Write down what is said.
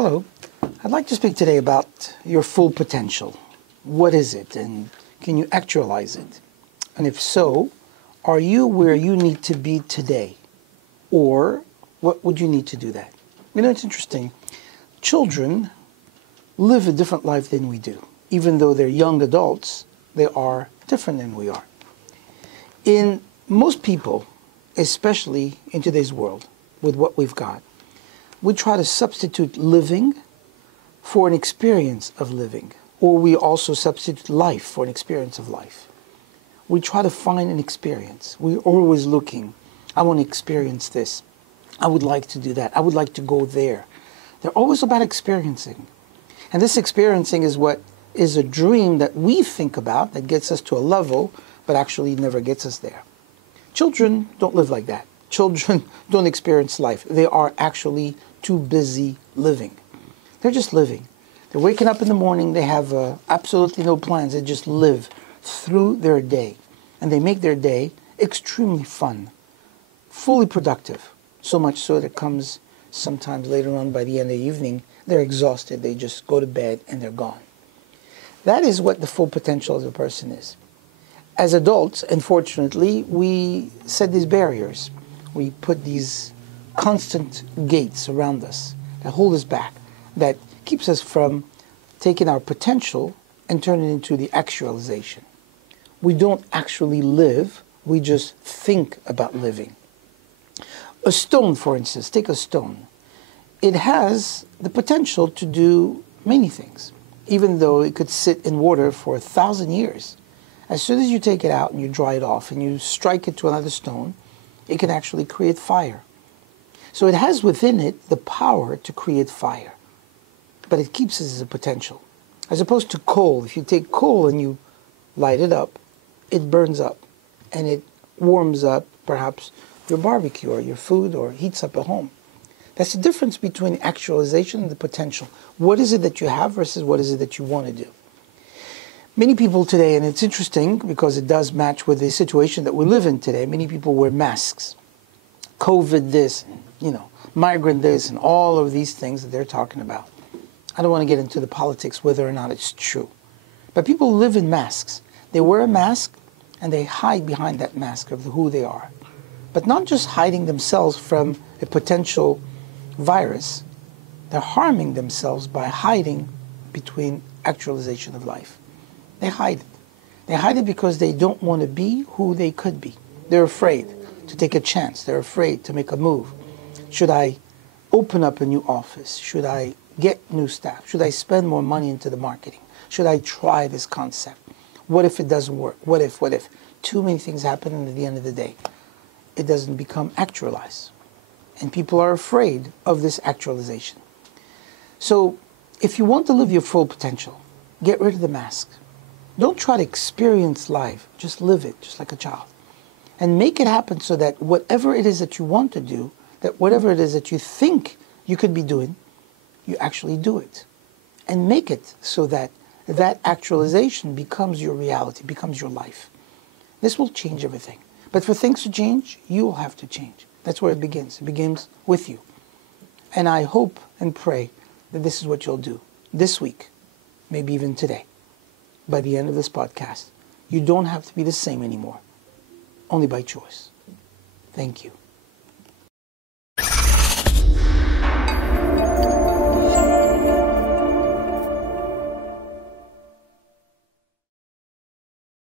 Hello. I'd like to speak today about your full potential. What is it, and can you actualize it? And if so, are you where you need to be today? Or what would you need to do that? You know, it's interesting. Children live a different life than we do. Even though they're young adults, they are different than we are. In most people, especially in today's world, with what we've got, we try to substitute living for an experience of living, or we also substitute life for an experience of life. We try to find an experience. We're always looking. I want to experience this. I would like to do that. I would like to go there. They're always about experiencing. And this experiencing is what is a dream that we think about that gets us to a level, but actually never gets us there. Children don't live like that. Children don't experience life. They are actually too busy living. They're just living. They're waking up in the morning. They have absolutely no plans. They just live through their day. And they make their day extremely fun, fully productive. So much so that it comes sometimes later on by the end of the evening, they're exhausted. They just go to bed and they're gone. That is what the full potential of a person is. As adults, unfortunately, we set these barriers. We put these constant gates around us that hold us back, that keeps us from taking our potential and turning it into the actualization. We don't actually live, we just think about living. A stone, for instance, take a stone. It has the potential to do many things, even though it could sit in water for 1,000 years. As soon as you take it out and you dry it off and you strike it to another stone, it can actually create fire. So it has within it the power to create fire, but it keeps it as a potential. As opposed to coal, if you take coal and you light it up, it burns up and it warms up perhaps your barbecue or your food or heats up a home. That's the difference between actualization and the potential. What is it that you have versus what is it that you want to do? Many people today, and it's interesting because it does match with the situation that we live in today, many people wear masks. COVID this, migrant this, and all of these things that they're talking about. I don't want to get into the politics whether or not it's true. But people live in masks. They wear a mask and they hide behind that mask of who they are. But not just hiding themselves from a potential virus, they're harming themselves by hiding between actualization of life. They hide it. They hide it because they don't want to be who they could be. They're afraid to take a chance. They're afraid to make a move. Should I open up a new office? Should I get new staff? Should I spend more money into the marketing? Should I try this concept? What if it doesn't work? What if? Too many things happen, and at the end of the day, it doesn't become actualized. And people are afraid of this actualization. So if you want to live your full potential, get rid of the mask. Don't try to experience life. Just live it, just like a child. And make it happen so that whatever it is that you want to do, that whatever it is that you think you could be doing, you actually do it. And make it so that that actualization becomes your reality, becomes your life. This will change everything. But for things to change, you will have to change. That's where it begins. It begins with you. And I hope and pray that this is what you'll do this week, maybe even today. By the end of this podcast, you don't have to be the same anymore, only by choice. Thank you.